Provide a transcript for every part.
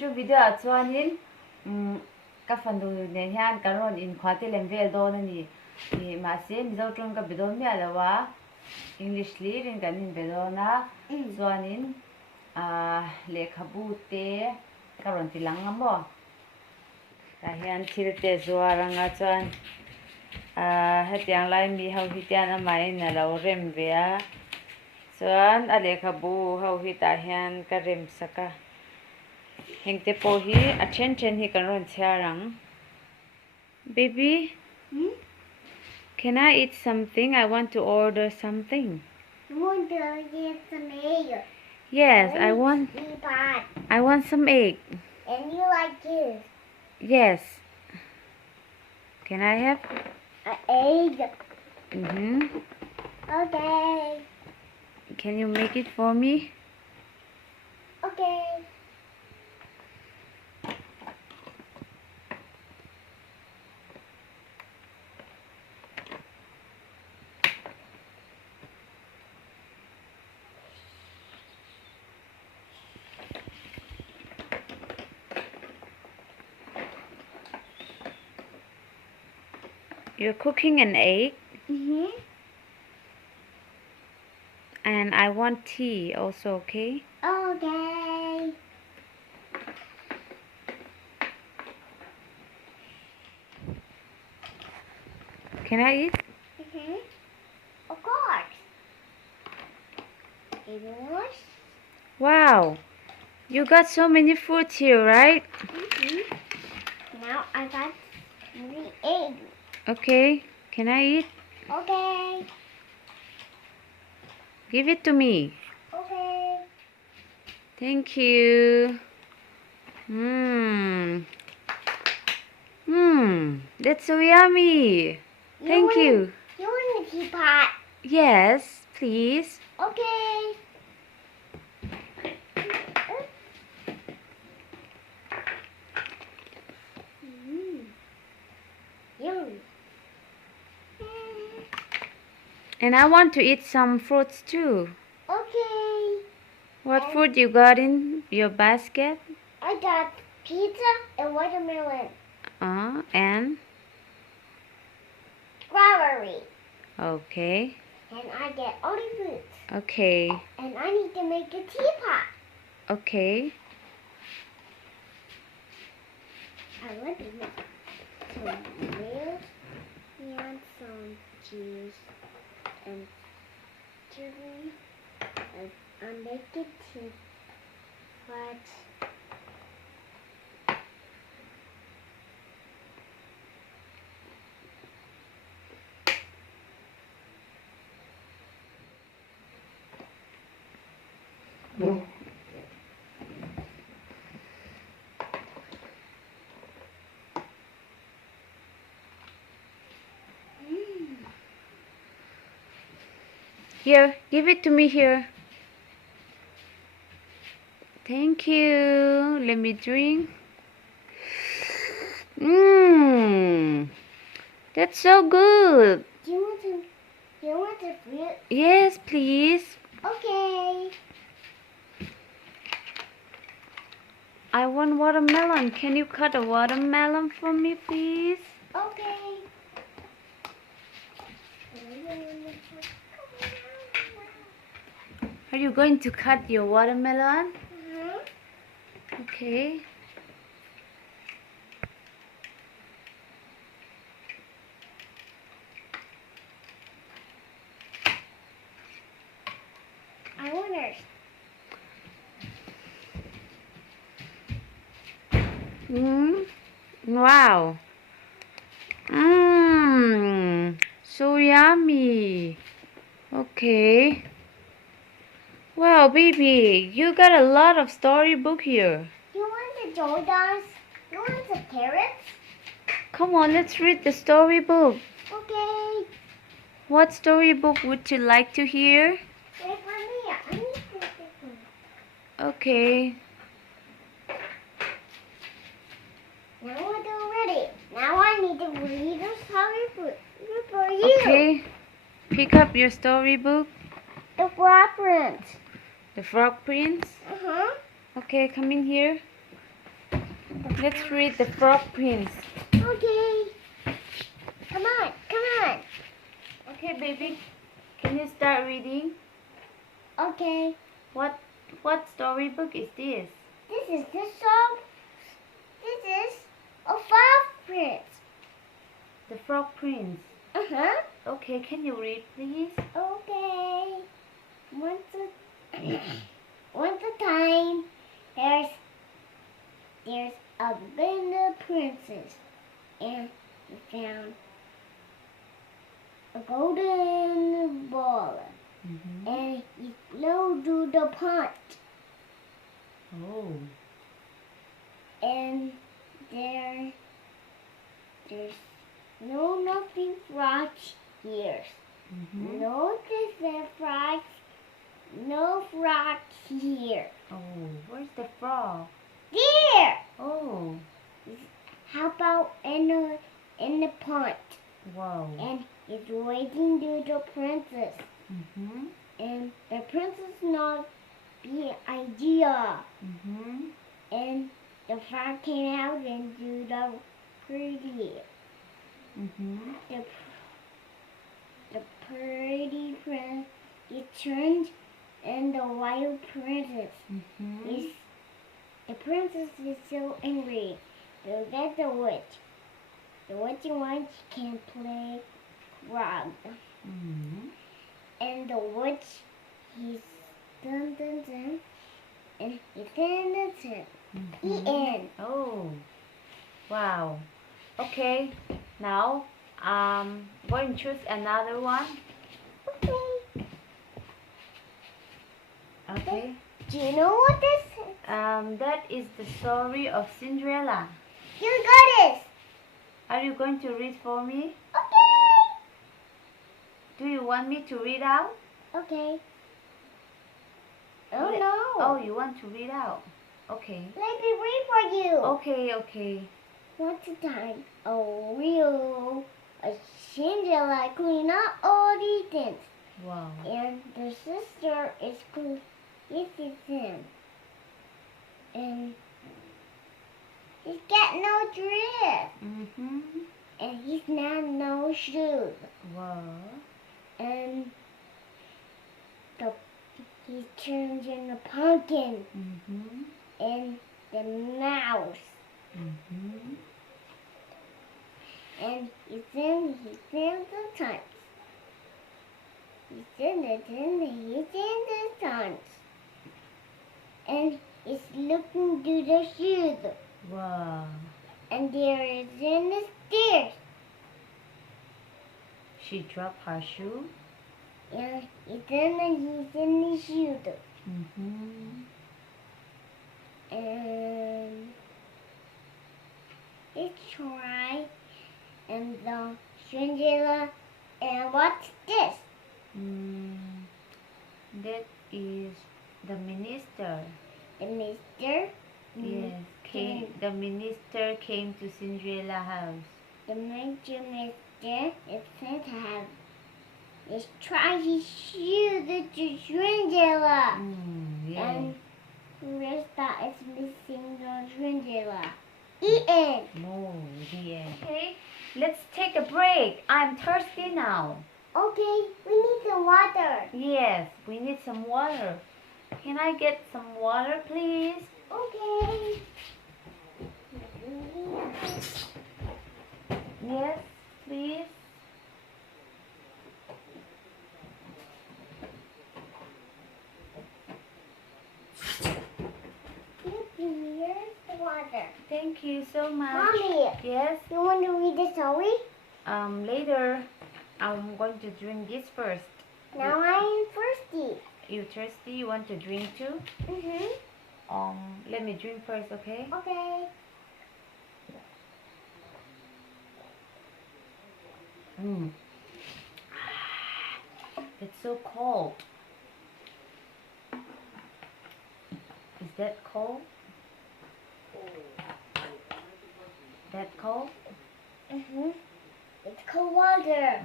chu video chuanin ka fandu ne hian karon in khwate lemvel do na ni ma se mizo tong ka bidon mi alawa English li rin kanin bedona chuanin lekhabu te karon tilang amo ta hian thil te zuaranga chuan hetiang lai mi ho hitian amai na lo rem vea chuan a lekhabu ho hi ta hian ka rem saka hengte po hi a then hi karon chiarang baby can I eat something? I want to order something. You want to get some egg? Yes, I want some egg. And you like this? Yes. Can I have An egg? Okay. Can you make it for me? Okay. You're cooking an egg. And I want tea also, okay? Okay. Can I eat? Of course. Yours? Wow. You got so many fruits here, right? Now I got 3 eggs. Okay. Can I eat? Okay. Give it to me. Okay. Thank you. That's so yummy. Thank you. You want a teapot? Yes, please. Okay. Yum. And I want to eat some fruits too. Okay. What fruit you got in your basket? I got pizza and watermelon. And? Strawberry. Okay. And I get all the fruits. Okay. And I need to make a teapot. Okay. I want to make some milk and some juice and chili. And I'll make a teapot. Here, give it to me here. Thank you. Let me drink. That's so good. Do you want the fruit? Yes, please. Okay. I want watermelon. Can you cut a watermelon for me, please? Okay. Are you going to cut your watermelon? Mm-hmm. Okay. I wonder. Wow. So yummy. Okay. Wow, baby, you got a lot of storybook here. You want the Jordans? You want the carrots? Come on, let's read the storybook. Okay. What storybook would you like to hear? Wait for me. I need to take one. Okay. Now we're all ready. Now I need to read a storybook for you. Okay. Pick up your storybook. The Frog Prince. The Frog Prince. Uh-huh. Okay, come in here. Let's read the Frog Prince. Okay. Come on, come on. Okay, baby. Can you start reading? Okay. What storybook is this? This is the song. This is a Frog Prince. The Frog Prince. Uh-huh. Okay, can you read, please? Okay. Once a time, there's a little princess, and he found a golden ball, and he flew to the pond, Oh. and there's nothing frogs here. No frogs. No frogs here. Oh, where's the frog? There. Oh. How about in the pond? Wow. And he's waiting to the princess. And the princess not the idea. And the frog came out and do the pretty. The pretty prince, he turned and the wild princess. The princess is so angry. They'll get the witch. The witch can't play frog. And the witch, he's dun dun dun, and he's dun dun dun. The end. Oh, wow. Okay, now go and choose another one. Okay. Okay. Do you know what this is? That is the story of Cinderella. You got it. Are you going to read for me? Okay. Do you want me to read out? Okay. Oh no. Oh, you want to read out? Okay. Let me read for you. Okay, okay. Once a time, a Cinderella clean up all the things. Wow. And the sister is him. And he's got no dress. And he's not no shoes. Wow. And he turns in a pumpkin. And the mouse. And he's in the times. He's in the times. And he's looking to the shoes. Wow. And there is in the stairs. She dropped her shoe. Yeah, he's in the shoes. And he tried, and the Cinderella, and what's this? That is the minister. The mister? Yes, the minister came to Cinderella house. The major mister is sent to have is trying to shoot the Cinderella. Yes. And Resta is missing the Cinderella. Eaten. Oh, the end. Okay, let's take a break. I'm thirsty now. Okay, we need some water. Yes, we need some water. Can I get some water, please? Okay. Yes, please. Here's the water. Thank you so much. Mommy. Yes. You want to read the story? Later. I'm going to drink this first. Now I'm thirsty. You thirsty? You want to drink too? Let me drink first, okay? Okay. It's so cold. Is that cold? That cold? It's cold water.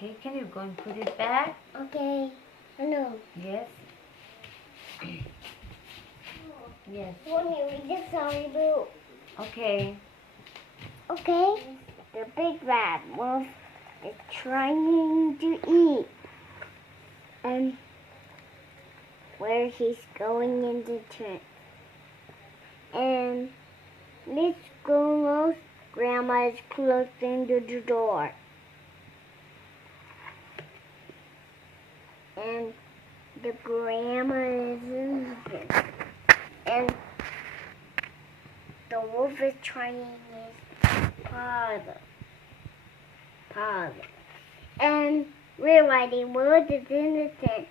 Okay, can you go and put it back? Okay. No. Yes. Yes. Let me read the storybook. Okay. Okay. The big rat was trying to eat. And where he's going in the tent. And Miss Gomo's grandma is closing the door. And the grandma is in there. And the wolf is trying his father. And realizing wolf is in the tent.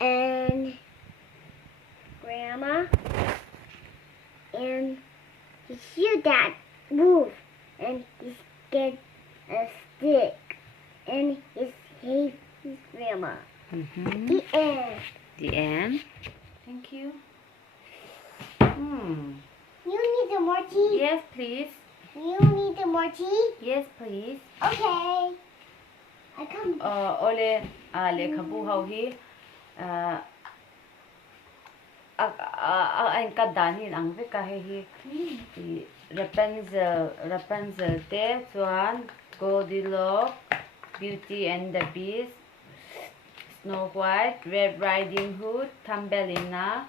And grandma and he hears that wolf and he gets a stick and he hates his grandma. The end. The end. Thank you. You need more tea? Yes, please. You need more tea? Yes, please. Okay. I come. Ole le khabu hau hi anh cắt đàn hi ang ve ka hi Rapunzel te chuan Goldilocks, Beauty and the Beast, Snow White, Red Riding Hood, Thumbelina,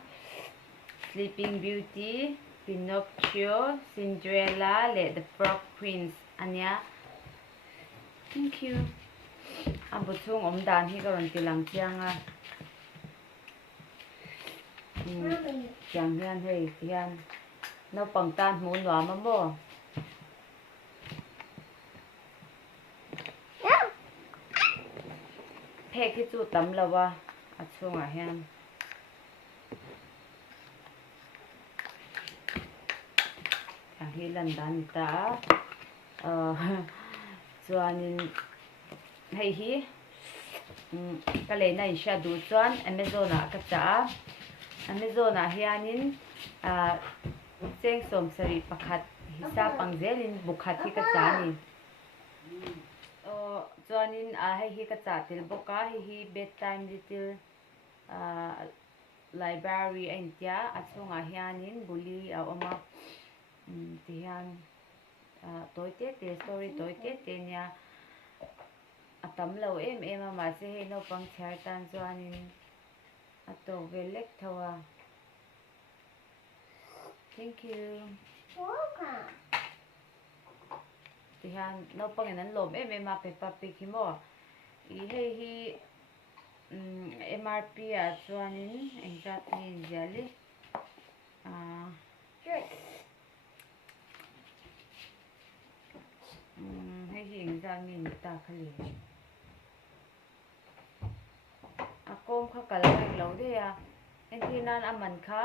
Sleeping Beauty, Pinocchio, Cinderella, The Frog Prince. Anya. Thank you. Ang butung dan hi karon tilang chianga. Chiang hian hei hian. No pang tan mun wa ma mo. Phek hi chu tam lawa achunga hian. Ang hi lan dan ta. Chuanin hei hi kale na sha du chuan Amazona ka cha Amazona hianin cheng som sari pakhat hisa pangzelin bukhat hi ka cha ni chuanin hei hi ka cha til boka hi bedtime little library aintia achunga hianin buli oma tihan toite te story toite te nya atam lo em ma se he no pang chhar tan chuanin ato velek thawa. Thank you. Welcome. Tihan no pang enan lom ma pepa pik hi mo I hei hi MRP chuanin exactly jali hei hi exactly ni ta khali akom kha kalai lo de ya entinan aman kha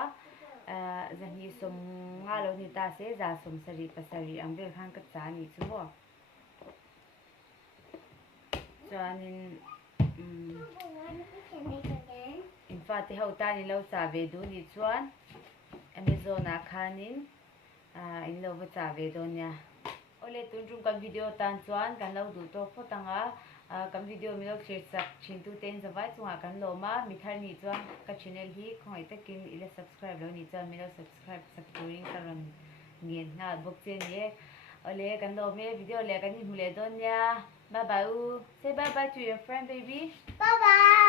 zahi som nga lo ni ta se za som sari pasari ambe khan ka chani chumo chuanin in fact ho ta ni lo cha ve du ni chuan Amazona khanin in lo va cha ve do nya ole tun rum kan video tan chuan kan lo du to photanga kan video mi lo share sak chin tu ten zawai chunga kan lo ma mi thar ni chuan ka channel hi khoi takin ila subscribe lo ni chuan mi lo subscribe sak turing karon ngien na bok chen ye ole kan lo me video le kan ni hule don nya bye bye say bye bye to your friend baby Bye bye.